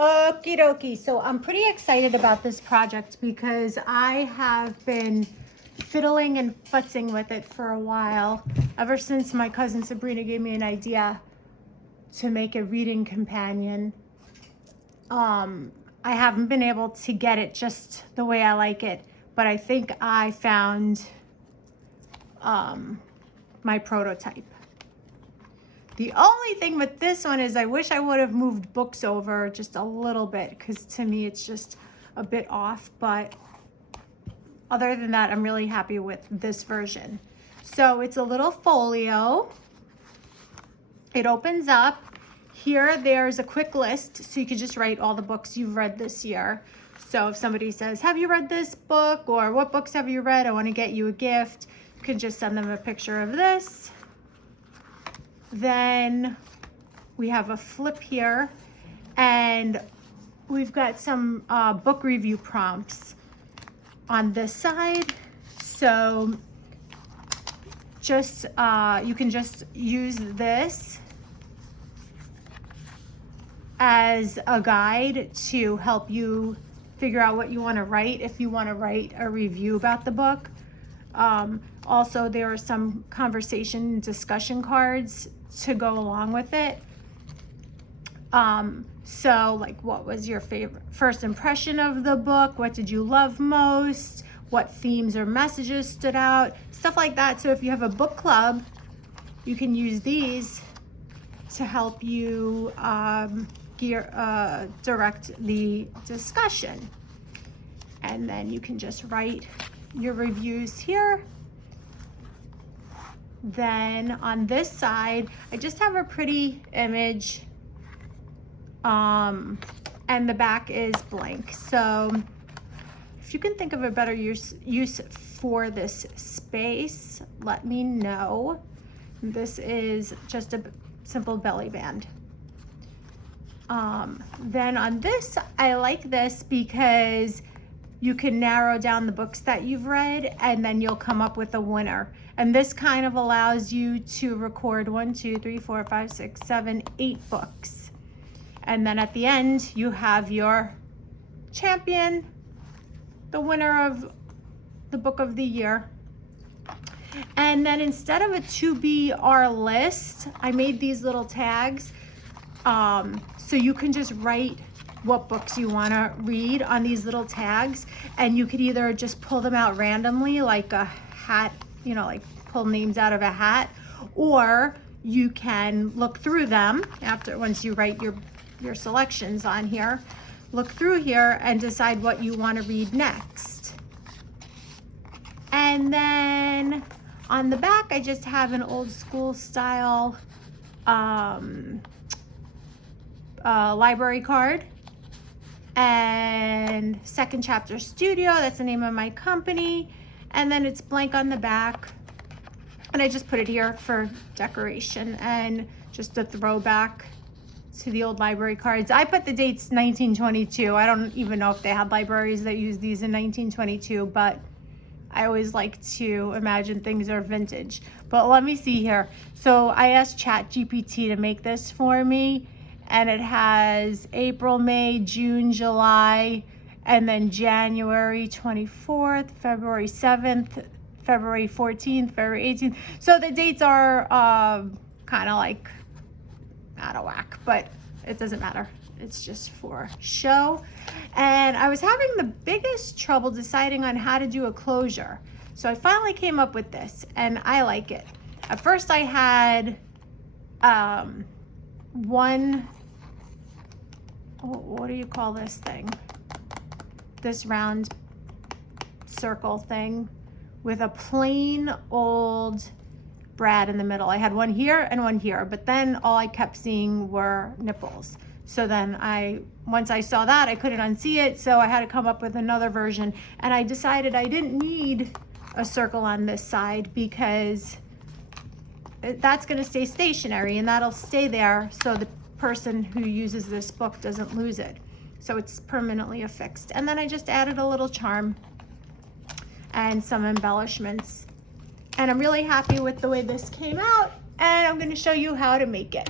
Okie dokie. So I'm pretty excited about this project because I have been fiddling and futzing with it for a while, ever since my cousin Sabrina gave me an idea to make a reading companion. I haven't been able to get it just the way I like it, but I think I found my prototype. The only thing with this one is I wish I would have moved books over just a little bit, because to me it's just a bit off, but other than that, I'm really happy with this version. So it's a little folio. It opens up. Here, there's a quick list, so you can just write all the books you've read this year. So if somebody says, have you read this book? Or what books have you read? I want to get you a gift. You can just send them a picture of this. Then we have a flip here, and we've got some book review prompts on this side. So just you can just use this as a guide to help you figure out what you want to write if you want to write a review about the book. Also, there are some conversation discussion cards to go along with it. So like, what was your favorite first impression of the book? What did you love most? What themes or messages stood out? Stuff like that. So if you have a book club, you can use these to help you direct the discussion. And then you can just write your reviews here. Then on this side, I just have a pretty image, and the back is blank. So if you can think of a better use for this space, let me know. This is just a simple belly band. Then on this, I like this because you can narrow down the books that you've read, and then you'll come up with a winner. And this kind of allows you to record 1, 2, 3, 4, 5, 6, 7, 8 books. And then at the end, you have your champion, the winner of the book of the year. And then instead of a to be our list, I made these little tags. So you can just write what books you want to read on these little tags, and you could either just pull them out randomly like a hat, you know, like pull names out of a hat, or you can look through them once you write your selections on here, look through here and decide what you want to read next. And then on the back, I just have an old school style library card, and Second Chapter Studio, that's the name of my company. And then it's blank on the back, and I just put it here for decoration and just a throwback to the old library cards. I put the dates 1922. I don't even know if they had libraries that used these in 1922, but I always like to imagine things are vintage. But let me see here. So I asked ChatGPT to make this for me, and it has April, May, June, July, and then January 24th, February 7th, February 14th, February 18th. So the dates are kind of like out of whack, but it doesn't matter. It's just for show. And I was having the biggest trouble deciding on how to do a closure. So I finally came up with this, and I like it. At first I had what do you call this thing? This round circle thing with a plain old brad in the middle. I had one here and one here, but then all I kept seeing were nipples. So then once I saw that, I couldn't unsee it, so I had to come up with another version. And I decided I didn't need a circle on this side because that's gonna stay stationary, and that'll stay there so the person who uses this book doesn't lose it. So it's permanently affixed. And then I just added a little charm and some embellishments. And I'm really happy with the way this came out, and I'm going to show you how to make it.